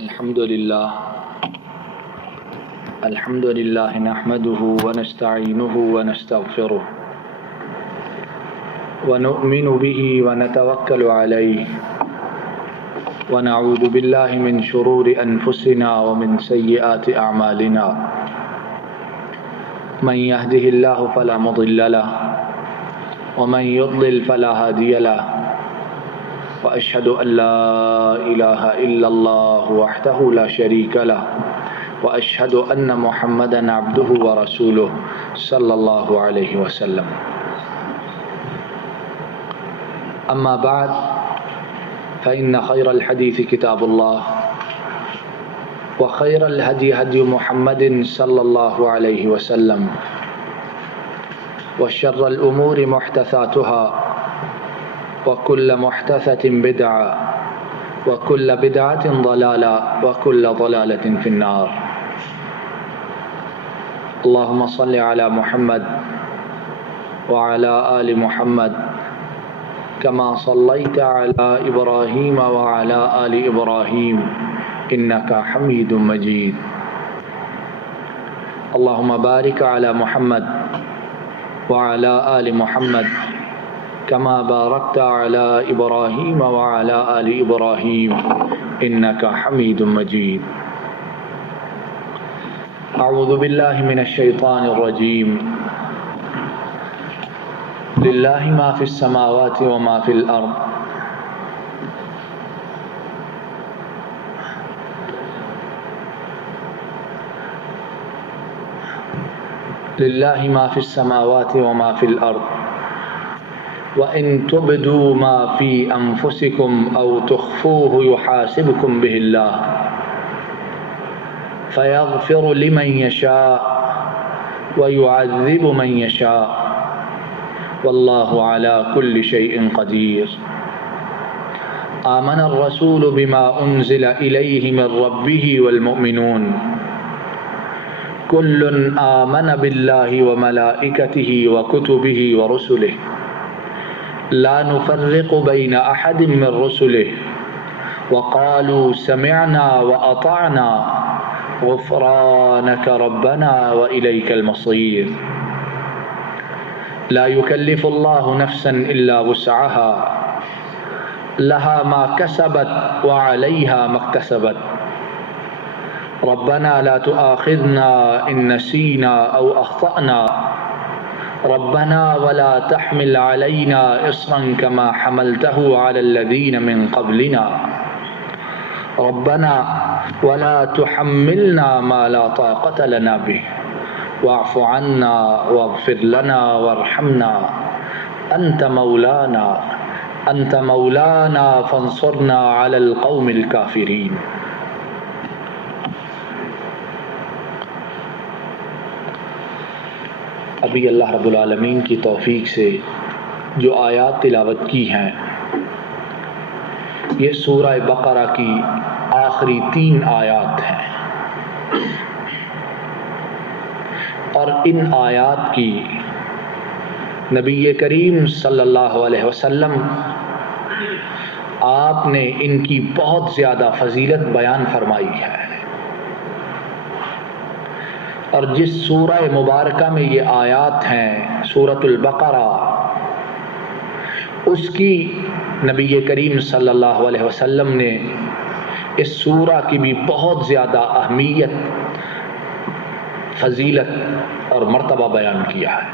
الحمد لله نحمده ونستعينه ونستغفره ونؤمن به ونتوكل عليه ونعوذ بالله من شرور أنفسنا ومن سيئات أعمالنا من يهده الله فلا مضل له ومن يضلل فلا هادي له وأشهد أن لا إله إلا الله وحده لا شريك له وأشهد أن محمدا عبده ورسوله صلى الله عليه وسلم. أما بعد فإن خير الحديث كتاب الله وخير الهدي هدي محمد صلى الله عليه وسلم وشر الأمور محدثاتها وكل محدثة بدعة وكل بدعة ضلالة وكل ضلالة في النار. اللهم صل على محمد وعلى آل محمد كما صليت على إبراهيم وعلى آل إبراهيم إنك حميد مجيد. اللهم بارك على محمد وعلى آل محمد كما باركت على إبراهيم وعلى آل إبراهيم إنك حميد مجيد. أعوذ بالله من الشيطان الرجيم. لله ما في السماوات وما في الأرض لله ما في السماوات وما في الأرض وإن تبدوا ما في أنفسكم أو تخفوه يحاسبكم به الله فيغفر لمن يشاء ويعذب من يشاء والله على كل شيء قدير. آمن الرسول بما أنزل إليه من ربه والمؤمنون كل آمن بالله وملائكته وكتبه ورسله لا نفرق بين أحد من رسله وقالوا سمعنا وأطعنا غفرانك ربنا وإليك المصير. لا يكلف الله نفسا إلا وسعها لها ما كسبت وعليها ما اكتسبت. ربنا لا تؤاخذنا إن نسينا أو أخطأنا ربنا ولا تحمل علينا إصرا كما حملته على الذين من قبلنا ربنا ولا تحملنا ما لا طاقة لنا به واعف عنا واغفر لنا وارحمنا أنت مولانا فانصرنا على القوم الكافرين. ابھی اللہ رب العالمین کی توفیق سے جو آیات تلاوت کی ہیں یہ سورہ بقرہ کی آخری 3 آیات ہیں اور ان آیات کی نبی کریم صلی اللہ علیہ وسلم آپ نے ان کی بہت زیادہ فضیلت بیان فرمائی ہے اور جس سورہ مبارکہ میں یہ آیات ہیں سورۃ البقرہ اس کی نبی کریم صلی اللہ علیہ وسلم نے اس سورہ کی بھی بہت زیادہ اہمیت فضیلت اور مرتبہ بیان کیا ہے.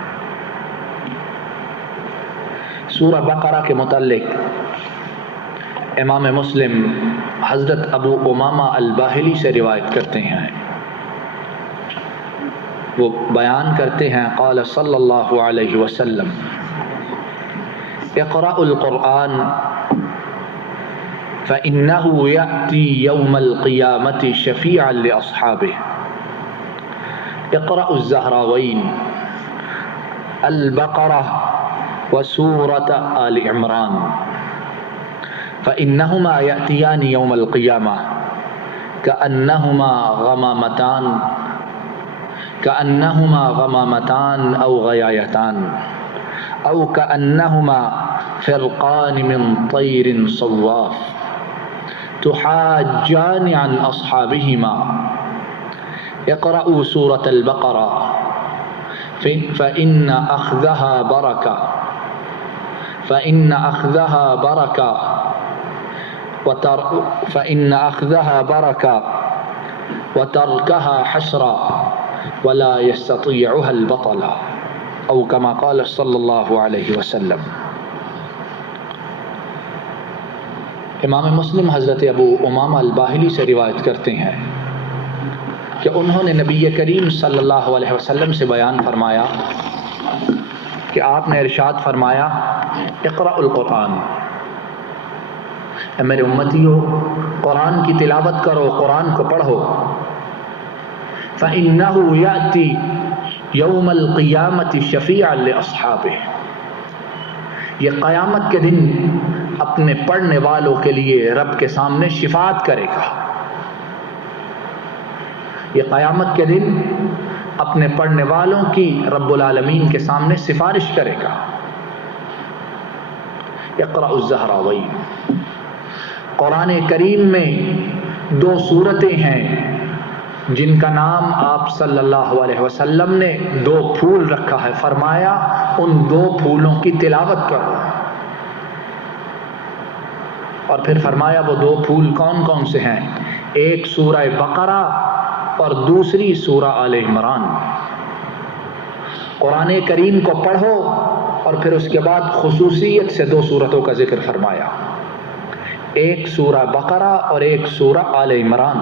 سورہ بقرہ کے متعلق امام مسلم حضرت ابو امامہ الباہلی سے روایت کرتے ہیں. وہ بیان کرتے ہیں قال صلی اللہ علیہ وسلم اقرأوا القرآن فإنه يأتي يوم القيامة شفيعا لأصحابه. اقرأوا الزهراوين البقرة وسورة آل عمران فإنهما يأتيان يوم القيامة كأنهما غمامتان أو غيايتان أو كأنهما فرقان من طير صواف تحاجان عن أصحابهما اقرأوا سورة البقرة فإن أخذها بركة وتركها حسرة ولا يستطيعها البطل أو كما قال صلی اللہ علیہ وسلم۔ امام مسلم حضرت ابو امامہ الباہلی سے روایت کرتے ہیں کہ انہوں نے نبی کریم صلی اللہ علیہ وسلم سے بیان فرمایا کہ آپ نے ارشاد فرمایا اقرأ القرآن، اے میرے امتیو قرآن کی تلاوت کرو، قرآن کو پڑھو۔ فإنه يأتي يوم القیامة شفیعا لأصحابه، یہ قیامت کے دن اپنے پڑھنے والوں کے لیے رب کے سامنے شفاعت کرے گا۔ یہ قیامت کے دن اپنے پڑھنے والوں کی رب العالمین کے سامنے سفارش کرے گا۔ اقرأ الزہراوی، قرآن کریم میں 2 سورتیں ہیں جن کا نام آپ صلی اللہ علیہ وسلم نے 2 پھول رکھا ہے، فرمایا ان 2 پھولوں کی تلاوت کرو، اور پھر فرمایا وہ 2 پھول کون کون سے ہیں؟ ایک سورہ بقرہ اور دوسری سورہ آل عمران۔ قرآن کریم کو پڑھو اور پھر اس کے بعد خصوصیت سے 2 سورتوں کا ذکر فرمایا، ایک سورہ بقرہ اور ایک سورہ آل عمران،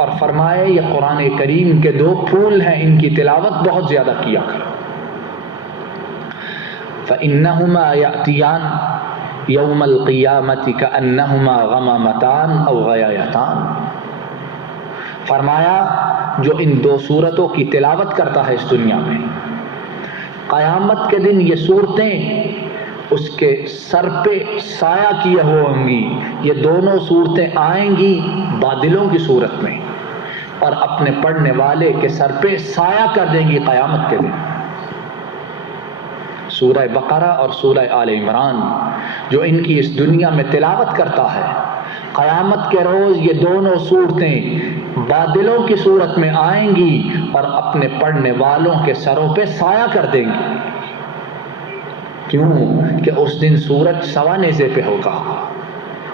اور فرمایا یہ قرآن کریم کے 2 پھول ہیں، ان کی تلاوت بہت زیادہ کیا کرو۔ فإنہما یأتیان یوم القیامۃ کأنہما غمامتان او غیایتان، فرمایا جو ان 2 سورتوں کی تلاوت کرتا ہے اس دنیا میں، قیامت کے دن یہ صورتیں اس کے سر پہ سایہ کیے ہوں گی۔ یہ دونوں صورتیں آئیں گی بادلوں کی صورت میں اور اپنے پڑھنے والے کے سر پہ سایہ کر دیں گی قیامت کے دن۔ سورہ بقرہ اور سورہ آل عمران جو ان کی اس دنیا میں تلاوت کرتا ہے، قیامت کے روز یہ دونوں صورتیں بادلوں کی صورت میں آئیں گی اور اپنے پڑھنے والوں کے سروں پہ سایہ کر دیں گی۔ کیوں کہ اس دن سورج سوا نیزے پہ ہوگا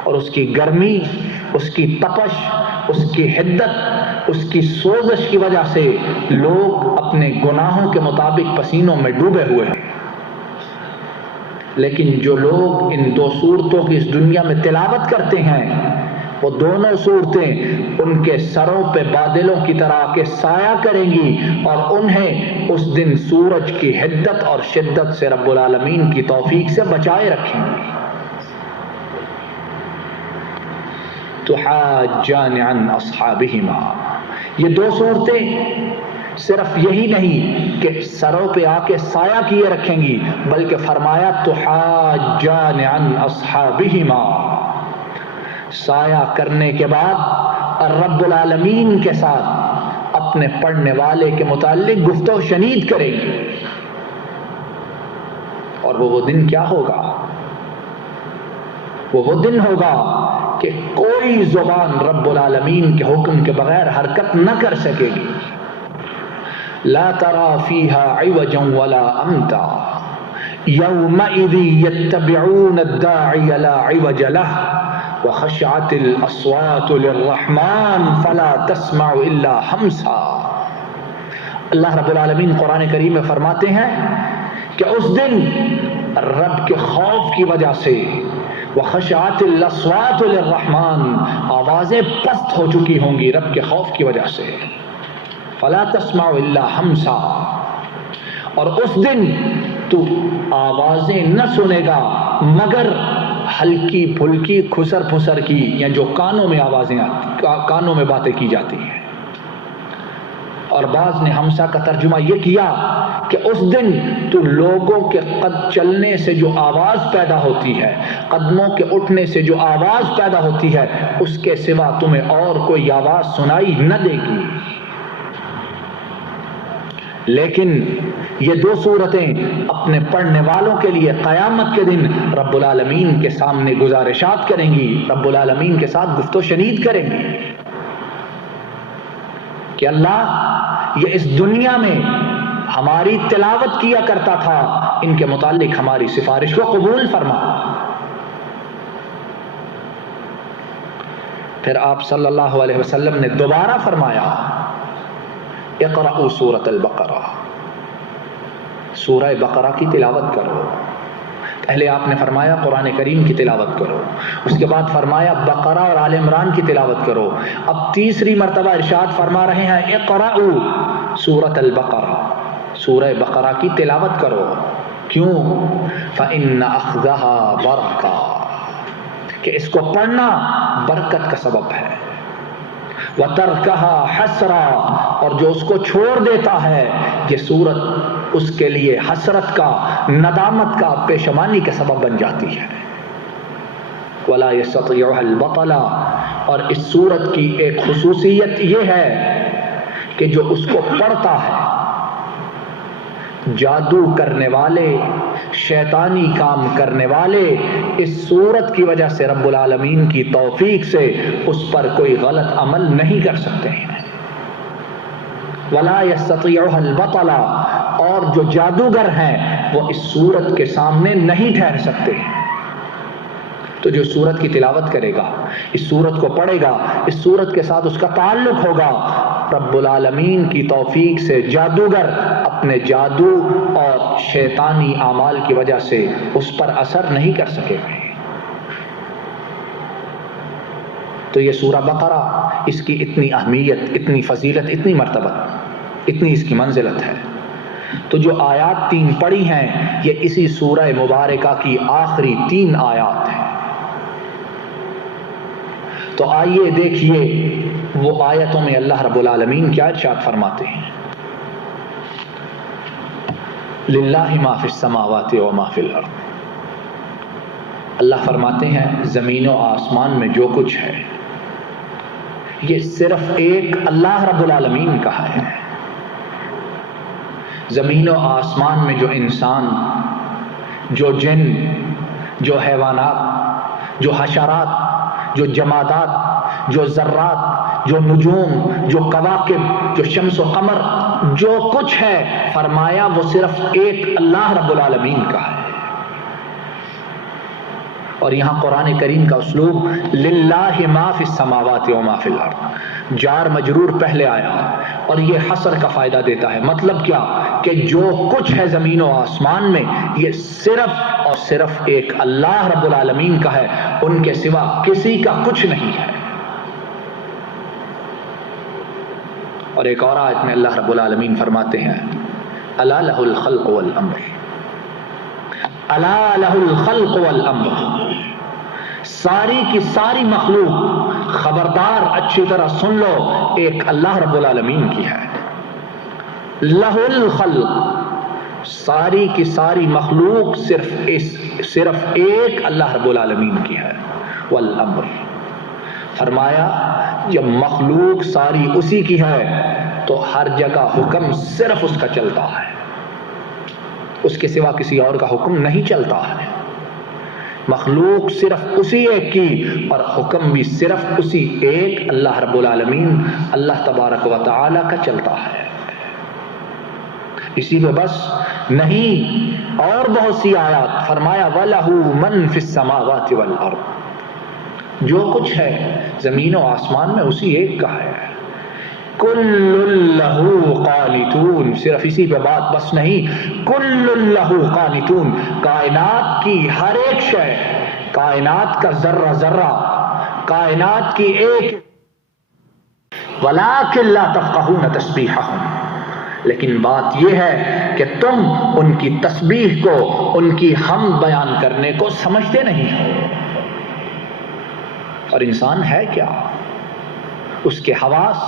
اور اس کی گرمی، اس کی تپش، اس کی حدت، اس کی سوزش کی وجہ سے لوگ اپنے گناہوں کے مطابق پسینوں میں ڈوبے ہوئے ہیں۔ لیکن جو لوگ ان 2 صورتوں کی اس دنیا میں تلاوت کرتے ہیں، وہ دونوں صورتیں ان کے سروں پہ بادلوں کی طرح کے سایہ کریں گی اور انہیں اس دن سورج کی حدت اور شدت سے رب العالمین کی توفیق سے بچائے رکھیں گی۔ تحاجان عن اصحابہما، یہ 2 صورتیں صرف یہی نہیں کہ سروں پہ آ کے سایہ کیے رکھیں گی، بلکہ فرمایا تحاجان عن اصحابہما، سایہ کرنے کے بعد رب العالمین کے ساتھ اپنے پڑھنے والے کے متعلق گفتگو شنید کریں گی۔ اور وہ دن کیا ہوگا؟ وہ دن ہوگا کہ کوئی زبان رب العالمین کے حکم کے بغیر حرکت نہ کر سکے گی۔ لا ترى فيها عوجا ولا امتا يومئذ يتبعون الداعي لا عوج له وخشعت الاصوات للرحمن فلا تسمع الا همسا۔ اللہ رب العالمین قرآن کریم میں فرماتے ہیں کہ اس دن رب کے خوف کی وجہ سے وخشعت الاصوات للرحمن، آوازیں پست ہو چکی ہوں گی رب کے خوف کی وجہ سے، فلا تسمع الا همسا، اور اس دن تو آوازیں نہ سنے گا مگر ہلکی پھلکی کھسر پھسر کی، یا جو کانوں میں آوازیں آتی، کانوں میں باتیں کی جاتی ہیں۔ اور بعض نے ہمسا کا ترجمہ یہ کیا کہ اس دن تو لوگوں کے قد چلنے سے جو آواز پیدا ہوتی ہے، قدموں کے اٹھنے سے جو آواز پیدا ہوتی ہے، اس کے سوا تمہیں اور کوئی آواز سنائی نہ دے گی۔ لیکن یہ دو صورتیں اپنے پڑھنے والوں کے لیے قیامت کے دن رب العالمین کے سامنے گزارشات کریں گی، رب العالمین کے ساتھ گفت و شنید کریں گی کہ اللہ یہ اس دنیا میں ہماری تلاوت کیا کرتا تھا، ان کے متعلق ہماری سفارش کو قبول فرما۔ پھر آپ صلی اللہ علیہ وسلم نے دوبارہ فرمایا اقرأوا سورۃ البقرہ، سورہ بقرہ کی تلاوت کرو۔ پہلے آپ نے فرمایا قرآن کریم کی تلاوت کرو، اس کے بعد فرمایا بقرہ اور آل عمران کی تلاوت کرو، اب تیسری مرتبہ ارشاد فرما رہے ہیں اقرأوا سورۃ البقرہ، سورہ بقرہ کی تلاوت کرو۔ کیوں؟ فإن أخذها برکہ، کہ اس کو پڑھنا برکت کا سبب ہے، وَتَرْكَهَا حَسْرًا، اور جو اس کو چھوڑ دیتا ہے یہ سورت اس کے لیے حسرت کا، ندامت کا، پیشمانی کا سبب بن جاتی ہے۔ وَلَا يَسْتَطِيعُهَا الْبَطَلَ، اور اس سورت کی ایک خصوصیت یہ ہے کہ جو اس کو پڑھتا ہے، جادو کرنے والے، شیطانی کام کرنے والے، اس صورت کی وجہ سے رب العالمین کی توفیق سے اس پر کوئی غلط عمل نہیں کر سکتے ہیں۔ وَلَا يَسْتَطِيعُهَا الْبَطَلَ، اور جو جادوگر ہیں وہ اس صورت کے سامنے نہیں ٹھہر سکتے۔ تو جو صورت کی تلاوت کرے گا، اس صورت کو پڑھے گا، اس صورت کے ساتھ اس کا تعلق ہوگا، رب العالمین کی توفیق سے جادوگر اپنے جادو اور شیطانی اعمال کی وجہ سے اس پر اثر نہیں کر سکے گا۔ تو یہ سورہ بقرہ، اس کی اتنی اہمیت، اتنی فضیلت، اتنی مرتبہ، اتنی اس کی منزلت ہے۔ تو جو آیات 3 پڑھی ہیں یہ اسی سورہ مبارکہ کی آخری 3 آیات ہیں۔ تو آئیے دیکھیے وہ آیتوں میں اللہ رب العالمین کیا ارشاد فرماتے ہیں۔ للہ ما فی السماوات و ما فی الارض، اللہ فرماتے ہیں زمین و آسمان میں جو کچھ ہے یہ صرف ایک اللہ رب العالمین کا ہے۔ زمین و آسمان میں جو انسان، جو جن، جو حیوانات، جو حشرات، جو جمادات، جو ذرات، جو نجوم، جو کواکب، جو شمس و قمر، جو کچھ ہے، فرمایا وہ صرف ایک اللہ رب العالمین کا ہے۔ اور یہاں قرآن کریم کا اسلوب للہ ما فی السماوات و ما فی الارض، جار مجرور پہلے آیا اور یہ حصر کا فائدہ دیتا ہے۔ مطلب کیا کہ جو کچھ ہے زمین و آسمان میں یہ صرف اور صرف ایک اللہ رب العالمین کا ہے، ان کے سوا کسی کا کچھ نہیں ہے۔ اور ایک اور آیت میں اللہ رب العالمین فرماتے ہیں الا لہ الخلق والامر، الا لہ الخلق والامر، ساری کی ساری مخلوق خبردار، اچھی طرح سن لو، ایک اللہ رب العالمین کی ہے۔ لہ الخلق، ساری کی ساری مخلوق صرف ایک اللہ رب العالمین کی ہے۔ والامر، فرمایا جب مخلوق ساری اسی کی ہے تو ہر جگہ حکم صرف اس کا چلتا ہے، اس کے سوا کسی اور کا حکم نہیں چلتا ہے۔ مخلوق صرف اسی ایک کی اور حکم بھی صرف اسی ایک اللہ رب العالمین اللہ تبارک و تعالی کا چلتا ہے۔ اسی پہ بس نہیں، اور بہت سی آیات فرمایا وَلَهُ مَن فِي السَّمَاوَاتِ وَالْأَرْضِ، جو کچھ ہے زمین و آسمان میں اسی ایک کا ہے۔ کُلٌّ لَهُ قانتون، صرف اسی پہ بات بس نہیں، کُلٌّ لَهُ قانتون، کائنات کی ہر ایک شے، کائنات کا ذرہ ذرہ، کائنات کی ایک، وَلَٰكِن لَا تَفْقَهُونَ تَسْبِيحَهُمْ، لیکن بات یہ ہے کہ تم ان کی تسبیح کو، ان کی حمد بیان کرنے کو سمجھتے نہیں ہو۔ اور انسان ہے کیا؟ اس کے حواس،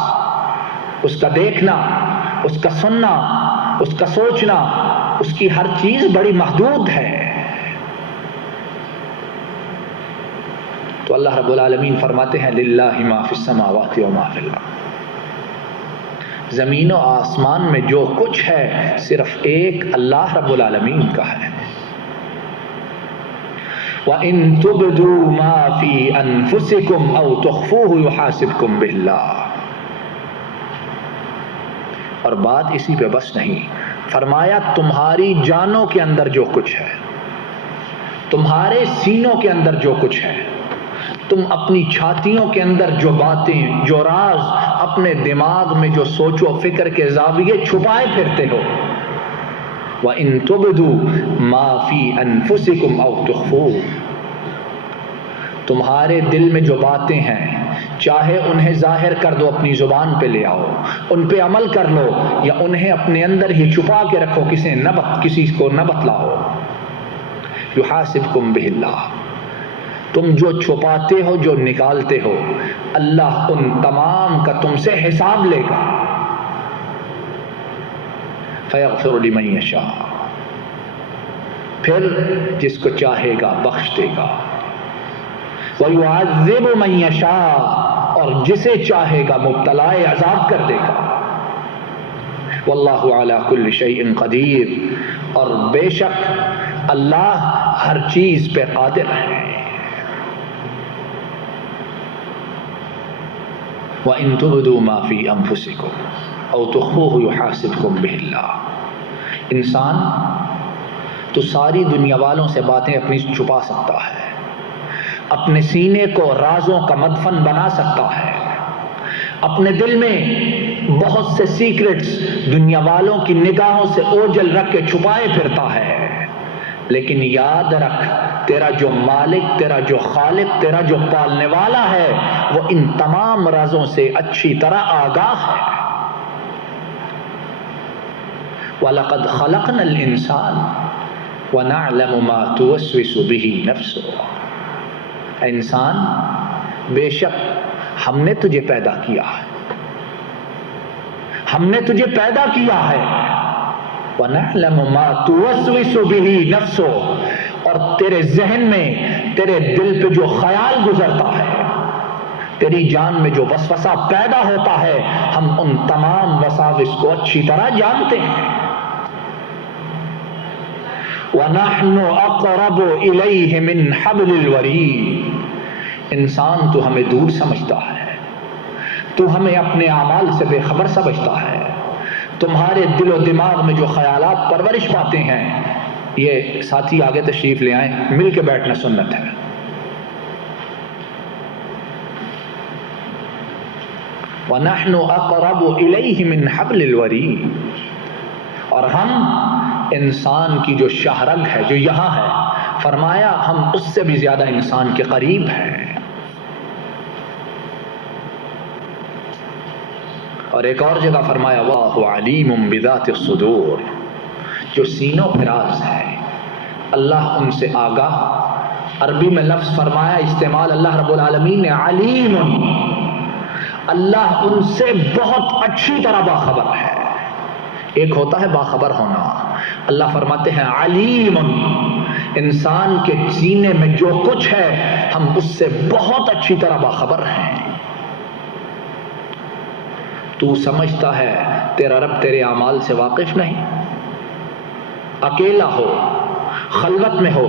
اس کا دیکھنا، اس کا سننا، اس کا سوچنا، اس کی ہر چیز بڑی محدود ہے۔ تو اللہ رب العالمین فرماتے ہیں للہ ما فی السماوات و ما فی الارض، زمین و آسمان میں جو کچھ ہے صرف ایک اللہ رب العالمین کا ہے. وَإِن تُبْدُوا مَا فِي أَنفُسِكُمْ أَوْ تُخْفُوهُ يُحَاسِبْكُم بِهِ اللَّهُ. اور بات اسی پہ بس نہیں، فرمایا تمہاری جانوں کے اندر جو کچھ ہے، تمہارے سینوں کے اندر جو کچھ ہے، تم اپنی چھاتیوں کے اندر جو باتیں، جو راز، اپنے دماغ میں جو سوچ و فکر کے زاویے چھپائے پھرتے ہو، وَإِن تُبْدُوا مَا فِي أَنفُسِكُمْ أَوْ تُخْفُوهُ، تمہارے دل میں جو باتیں ہیں چاہے انہیں ظاہر کر دو، اپنی زبان پہ لے آؤ، ان پہ عمل کر لو، یا انہیں اپنے اندر ہی چھپا کے رکھو، کسی کو نہ بتلاؤ. یحاسبکم بہ اللہ، تم جو چھپاتے ہو، جو نکالتے ہو، اللہ ان تمام کا تم سے حساب لے گا. فیغفر لمن یشاء، پھر جس کو چاہے گا بخش دے گا. وَيُعَذِّبُ مَن يَشَاءُ، اور جسے چاہے گا مبتلا عذاب کر دے گا. وَاللَّهُ عَلَى كُلِّ شَيْءٍ قَدِيرٌ، اور بے شک اللہ ہر چیز پہ قادر ہے. وَإِن تُبْدُوا مَا فِي أَنفُسِكُمْ أَوْ تُخْفُوهُ يُحَاسِبْكُم بِهِ اللَّهُ. انسان تو ساری دنیا والوں سے باتیں اپنی چھپا سکتا ہے، اپنے سینے کو رازوں کا مدفن بنا سکتا ہے، اپنے دل میں بہت سے سیکرٹس دنیا والوں کی نگاہوں سے اوجھل رکھ کے چھپائے پھرتا ہے. لیکن یاد رکھ، تیرا جو مالک، تیرا جو خالق، تیرا جو پالنے والا ہے، وہ ان تمام رازوں سے اچھی طرح آگاہ ہے. وَلَقَدْ خَلَقْنَا الْإِنسَانَ وَنَعْلَمُ مَا تُوَسْوِسُ بِهِ نَفْسُهُ. انسان، بے شک ہم نے تجھے پیدا کیا ہے، ہم نے تجھے پیدا کیا ہے. وَنَعْلَمُ مَا تُوَسْوِسُ بِهِ نَفْسُهُ، اور تیرے ذہن میں، تیرے دل پہ جو خیال گزرتا ہے، تیری جان میں جو وسوسہ پیدا ہوتا ہے، ہم ان تمام وساوس کو اچھی طرح جانتے ہیں. وَنَحْنُ أَقْرَبُ إِلَيْهِ مِنْ حَبْلِ الْوَرِيدِ. انسان تو ہمیں دور سمجھتا ہے، تو ہمیں اپنے اعمال سے بے خبر سمجھتا ہے. تمہارے دل و دماغ میں جو خیالات پرورش پاتے ہیں، یہ ساتھی آگے تشریف لے آئیں، مل کے بیٹھنا سنت ہے. وَنَحْنُ أَقْرَبُ إِلَيْهِ مِنْ حَبْلِ الْوَرِيدِ، اور ہم انسان کی جو شاہرگ ہے، جو یہاں ہے، فرمایا ہم اس سے بھی زیادہ انسان کے قریب ہیں. اور ایک اور جگہ فرمایا وَاللَّهُ عَلِيمٌ بِذَاتِ الصُّدُورِ، جو سینوں پہ راز ہے اللہ ان سے آگاہ. عربی میں لفظ فرمایا استعمال اللہ رب العالمین نے علیم، اللہ ان سے بہت اچھی طرح باخبر ہے. ایک ہوتا ہے باخبر ہونا، اللہ فرماتے ہیں علیم، انسان کے سینے میں جو کچھ ہے ہم اس سے بہت اچھی طرح باخبر ہیں. تو سمجھتا ہے تیرا رب تیرے اعمال سے واقف نہیں؟ اکیلا ہو، خلوت میں ہو،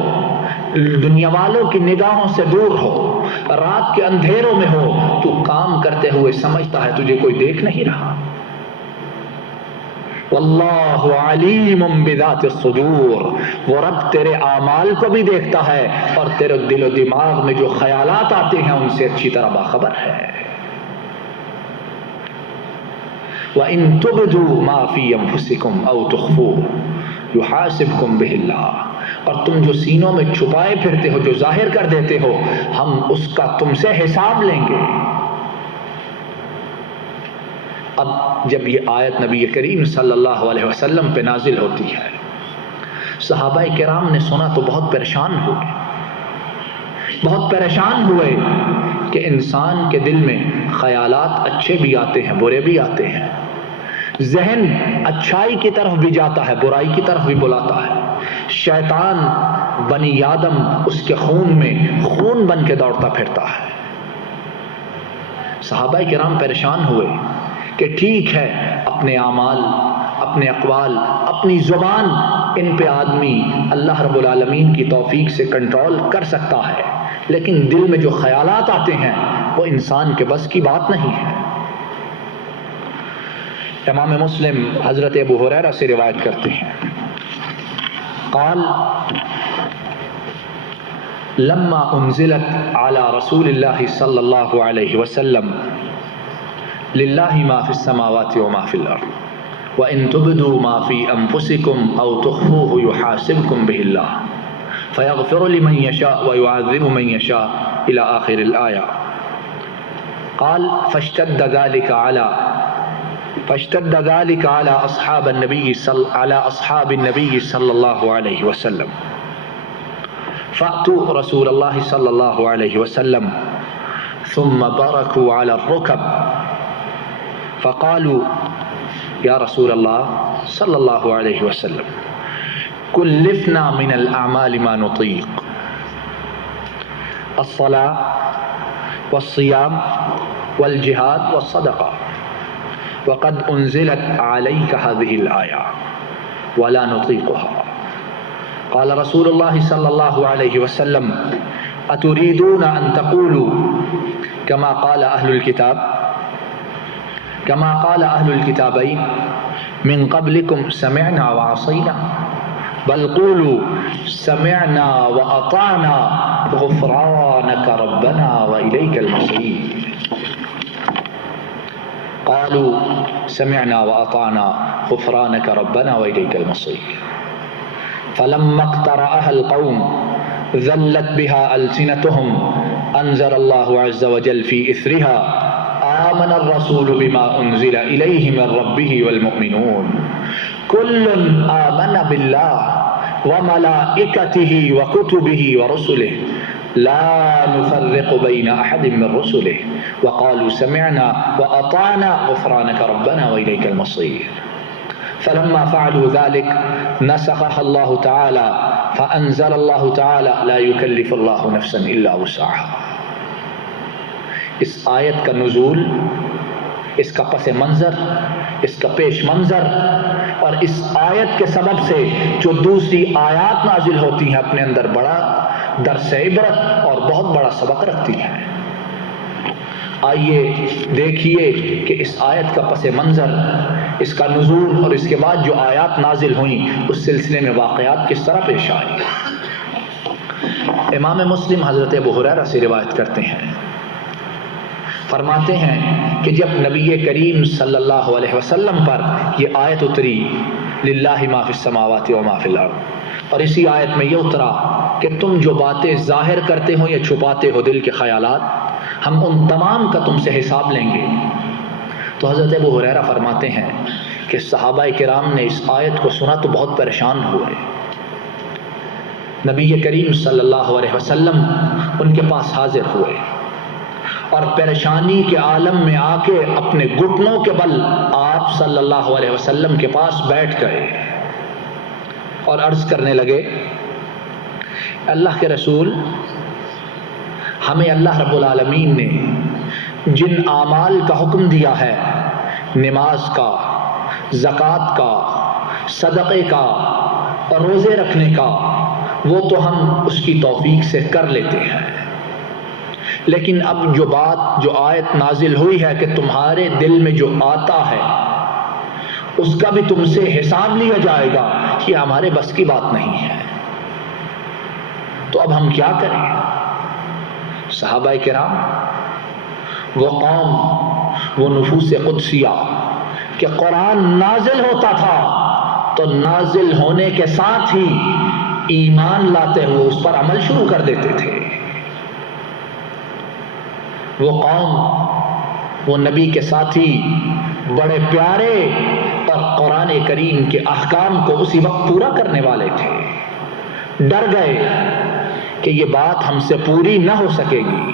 دنیا والوں کی نگاہوں سے دور ہو، رات کے اندھیروں میں ہو، تو کام کرتے ہوئے سمجھتا ہے تجھے کوئی دیکھ نہیں رہا. واللہ علیم بذات الصدور، وہ رب تیرے اعمال کو بھی دیکھتا ہے اور تیرے دل و دماغ میں جو خیالات آتے ہیں ان سے اچھی طرح باخبر ہے. وَإِن تُبْدُوا مَا فِي أَنفُسِكُمْ أَوْ تُخْفُوهُ يُحَاسِبْكُم بِهِ اللَّهُ، اور تم جو سینوں میں چھپائے پھرتے ہو، جو ظاہر کر دیتے ہو، ہم اس کا تم سے حساب لیں گے. اب جب یہ آیت نبی کریم صلی اللہ علیہ وسلم پہ نازل ہوتی ہے، صحابہ کرام نے سنا تو بہت پریشان ہوئے، بہت پریشان ہوئے کہ انسان کے دل میں خیالات اچھے بھی آتے ہیں، برے بھی آتے ہیں. ذہن اچھائی کی طرف بھی جاتا ہے، برائی کی طرف بھی بلاتا ہے. شیطان بنی آدم اس کے خون میں خون بن کے دوڑتا پھرتا ہے. صحابہ کرام پریشان ہوئے کہ ٹھیک ہے اپنے اعمال، اپنے اقوال، اپنی زبان، ان پہ آدمی اللہ رب العالمین کی توفیق سے کنٹرول کر سکتا ہے، لیکن دل میں جو خیالات آتے ہیں وہ انسان کے بس کی بات نہیں ہے۔ امام مسلم حضرت ابو ہریرہ سے روایت کرتے ہیں، قال لما انزلت على رسول الله صلى الله عليه وسلم لله ما في السماوات وما في الأرض وإن تبدوا ما في أنفسكم أو تخفوه يحاسبكم به الله فيغفر لمن يشاء ويعذب من يشاء إلى آخر الآية. قال فاشتد ذلك على أصحاب النبي صلى الله عليه وسلم فأتوا رسول الله صلى الله عليه وسلم ثم بركوا على الركب فقالوا يا رسول الله صلى الله عليه وسلم كلفنا من الأعمال ما نطيق الصلاة والصيام والجهاد والصدقة وقد أنزلت عليك هذه الآية ولا نطيقها. قال رسول الله صلى الله عليه وسلم أتريدون أن تقولوا كما قال أهل الكتابين من قبلكم سمعنا وعصينا بل قولوا سمعنا وأطعنا غفرانك ربنا وإليك المصير. قالوا سمعنا وأطعنا غفرانك ربنا وإليك المصير. فلما اقترأها القوم ذلت بها ألسنتهم أنزل الله عز وجل في إثرها آمن الرسول بما أنزل إليه من ربه والمؤمنون كل آمن بالله وملائكته وكتبه ورسله لا نفرق بين أحد من رسله وقالوا سمعنا وأطعنا غفرانك ربنا وإليك المصير. فلما فعلوا ذلك نسخها الله تعالى فأنزل الله تعالى لا يكلف الله نفسا إلا وسعها. اس آیت کا نزول، اس کا پس منظر، اس کا پیش منظر اور اس آیت کے سبب سے جو دوسری آیات نازل ہوتی ہیں اپنے اندر بڑا درس عبرت اور بہت بڑا سبق رکھتی ہیں۔ آئیے دیکھیے کہ اس آیت کا پس منظر، اس کا نزول اور اس کے بعد جو آیات نازل ہوئیں اس سلسلے میں واقعات کس طرح پیش آئے۔ امام مسلم حضرت ابو ہریرہ سے روایت کرتے ہیں، فرماتے ہیں کہ جب نبی کریم صلی اللہ علیہ وسلم پر یہ آیت اتری للہ ما فی السماوات و ما فی الارض، اور اسی آیت میں یہ اترا کہ تم جو باتیں ظاہر کرتے ہو یا چھپاتے ہو دل کے خیالات، ہم ان تمام کا تم سے حساب لیں گے، تو حضرت ابو ہریرہ فرماتے ہیں کہ صحابہ کرام نے اس آیت کو سنا تو بہت پریشان ہوئے۔ نبی کریم صلی اللہ علیہ وسلم ان کے پاس حاضر ہوئے اور پریشانی کے عالم میں آ کے اپنے گھٹنوں کے بل آپ صلی اللہ علیہ وسلم کے پاس بیٹھ گئے اور عرض کرنے لگے، اللہ کے رسول، ہمیں اللہ رب العالمین نے جن اعمال کا حکم دیا ہے، نماز کا، زکوٰۃ کا، صدقے کا اور روزے رکھنے کا، وہ تو ہم اس کی توفیق سے کر لیتے ہیں، لیکن اب جو آیت نازل ہوئی ہے کہ تمہارے دل میں جو آتا ہے اس کا بھی تم سے حساب لیا جائے گا، یہ ہمارے بس کی بات نہیں ہے، تو اب ہم کیا کریں؟ صحابہ کرام، وہ قوم، وہ نفوس قدسیہ کہ قرآن نازل ہوتا تھا تو نازل ہونے کے ساتھ ہی ایمان لاتے ہوئے اس پر عمل شروع کر دیتے تھے۔ وہ قوم، وہ نبی کے ساتھی بڑے پیارے اور قرآن کریم کے احکام کو اسی وقت پورا کرنے والے تھے، ڈر گئے کہ یہ بات ہم سے پوری نہ ہو سکے گی۔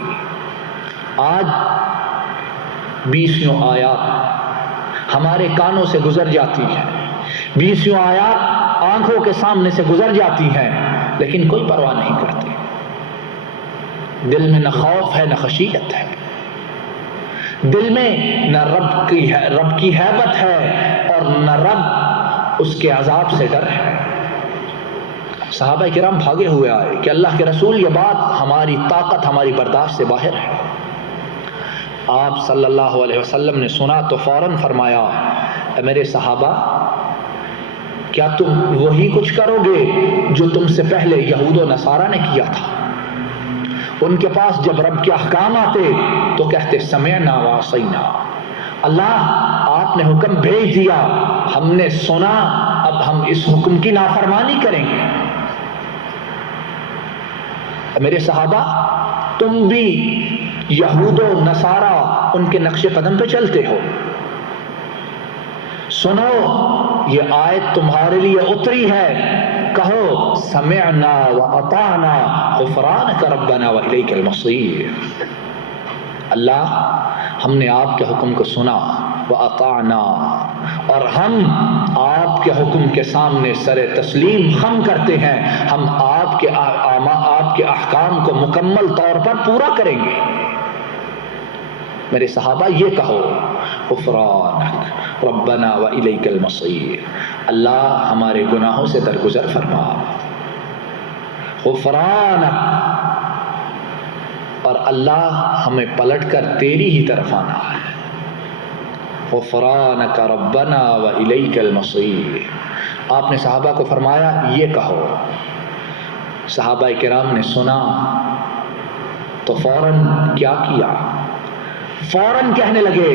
آج 20 آیات ہمارے کانوں سے گزر جاتی ہیں، 20 آیات آنکھوں کے سامنے سے گزر جاتی ہیں، لیکن کوئی پرواہ نہیں کرتے، دل میں نہ خوف ہے نہ خشیت ہے، دل میں نہ رب کی ہیبت ہے اور نہ رب اس کے عذاب سے ڈر ہے۔ صحابہ کرام بھاگے ہوئے آئے کہ اللہ کے رسول یہ بات ہماری طاقت ہماری برداشت سے باہر ہے۔ آپ صلی اللہ علیہ وسلم نے سنا تو فوراً فرمایا اے میرے صحابہ کیا تم وہی کچھ کرو گے جو تم سے پہلے یہود و نصارہ نے کیا تھا؟ ان کے پاس جب رب کے احکام آتے تو کہتے سمعنا وعصینا، اللہ آپ نے حکم بھیج دیا ہم نے سنا اب ہم اس حکم کی نافرمانی کریں گے۔ میرے صحابہ تم بھی یہود و نصارہ ان کے نقش قدم پہ چلتے ہو، سنو یہ آیت تمہارے لیے اتری ہے، کہو سمعنا واطعنا غفرانک ربنا والیک المصیر۔ اللہ ہم نے آپ کے حکم کو سنا واطعنا، اور ہم آپ کے حکم کے سامنے سر تسلیم خم کرتے ہیں، ہم آپ کے احکام کو مکمل طور پر پورا کریں گے۔ میرے صحابہ یہ کہو غفرانک ربنا والیک المصیر، اللہ ہمارے گناہوں سے درگزر فرما، غفرانک، اور اللہ ہمیں پلٹ کر تیری ہی طرف آنا ہے، غفرانک ربنا والیک المصیر۔ آپ نے صحابہ کو فرمایا یہ کہو۔ صحابہ کرام نے سنا تو فوراً کیا کیا؟ فوراً کہنے لگے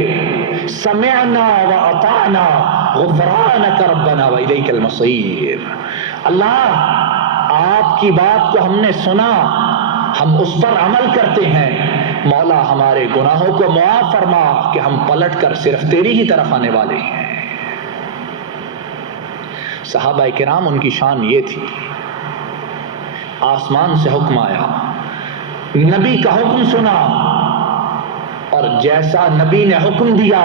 سمعنا واطعنا غفرانک ربنا والیک المصیر، اللہ آپ کی بات کو ہم نے سنا، ہم اس پر عمل کرتے ہیں، مولا ہمارے گناہوں کو معاف فرما کہ ہم پلٹ کر صرف تیری ہی طرف آنے والے ہیں۔ صحابہ کرام ان کی شان یہ تھی، آسمان سے حکم آیا، نبی کا حکم سنا، اور جیسا نبی نے حکم دیا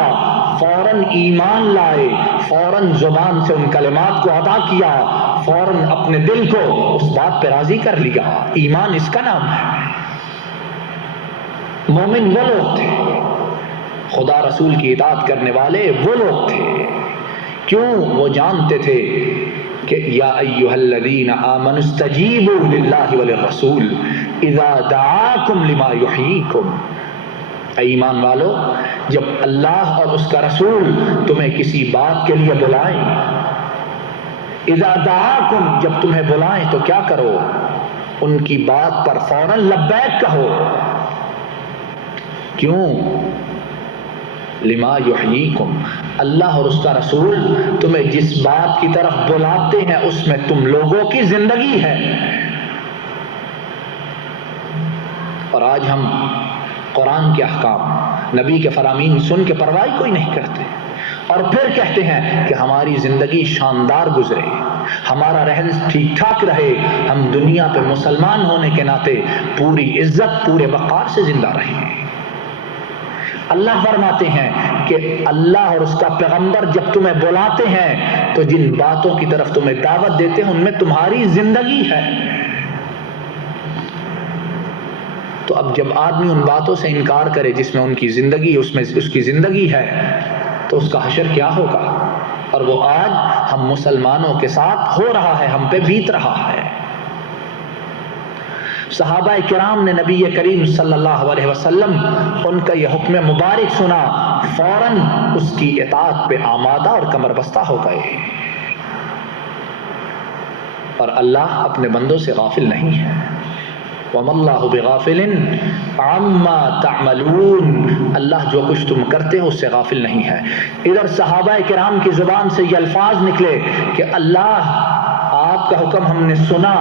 فوراً ایمان لائے، فوراً زبان سے ان کلمات کو ادا کیا، فوراً اپنے دل کو اس بات پہ راضی کر لیا۔ ایمان اس کا نام ہے۔ مومن وہ لوگ تھے، خدا رسول کی اطاعت کرنے والے وہ لوگ تھے، کیوں؟ وہ جانتے تھے کہ یا ایھا الذین آمنوا استجیبوا للہ وللرسول اذا دعاکم لما یحییکم۔ اے ایمان والو، جب اللہ اور اس کا رسول تمہیں کسی بات کے لیے بلائیں، اذا دعاکم، جب تمہیں بلائیں تو کیا کرو؟ ان کی بات پر فوراً لبیک کہو۔ کیوں؟ لما یحییکم، اللہ اور اس کا رسول تمہیں جس بات کی طرف بلاتے ہیں اس میں تم لوگوں کی زندگی ہے۔ اور آج ہم قرآن کے احکام، نبی کے فرامین سن کے پرواہ کوئی نہیں کرتے، اور پھر کہتے ہیں کہ ہماری زندگی شاندار گزرے، ہمارا رہن ٹھیک ٹھاک رہے، ہم دنیا پہ مسلمان ہونے کے ناطے پوری عزت پورے وقار سے زندہ رہیں۔ اللہ فرماتے ہیں کہ اللہ اور اس کا پیغمبر جب تمہیں بلاتے ہیں تو جن باتوں کی طرف تمہیں دعوت دیتے ہیں ان میں تمہاری زندگی ہے۔ تو اب جب آدمی ان باتوں سے انکار کرے جس میں ان کی زندگی، اس میں اس کی زندگی ہے، تو اس کا حشر کیا ہوگا؟ اور وہ آج ہم مسلمانوں کے ساتھ ہو رہا ہے، ہم پہ بیت رہا ہے۔ صحابہ کرام نے نبی کریم صلی اللہ علیہ وسلم ان کا یہ حکم مبارک سنا، فوراً اس کی اطاعت پہ آمادہ اور کمر بستہ ہو گئے۔ اور اللہ اپنے بندوں سے غافل نہیں ہے، وَمَا اللَّهُ بِغَافِلٍ عَمَّا تَعْمَلُونَ، اللہ جو کچھ تم کرتے ہو اس سے غافل نہیں ہے۔ ادھر صحابہ کرام کی زبان سے یہ الفاظ نکلے کہ اللہ آپ کا حکم ہم نے سنا،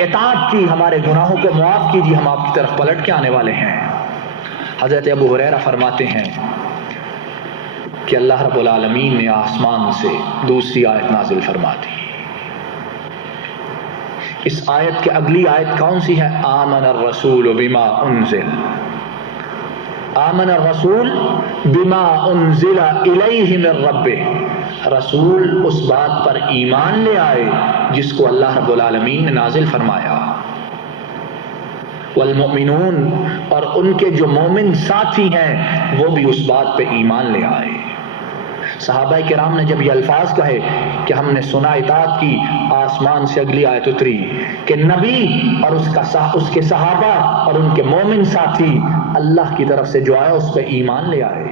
اطاعت کی، ہمارے گناہوں کو معاف کیجیے، ہم آپ کی طرف پلٹ کے آنے والے ہیں۔ حضرت ابو ہریرہ فرماتے ہیں کہ اللہ رب العالمین نے آسمان سے دوسری آیت نازل فرما دی۔ اس آیت کے اگلی آیت کون سی ہے؟ آمن الرسول بما انزل، آمن الرسول بما انزل الیہ من ربہ، رسول اس بات پر ایمان لے آئے جس کو اللہ رب العالمین نے نازل فرمایا۔ والمؤمنون، اور ان کے جو مومن ساتھی ہیں وہ بھی اس بات پہ ایمان لے آئے۔ صحابہ کرام نے جب یہ الفاظ کہے کہ ہم نے سنا اطاعت کی، آسمان سے اگلی آیت اتری کہ نبی اور اس کے صحابہ اور ان کے مومن ساتھی اللہ کی طرف سے جو آیا اس پہ ایمان لے آئے۔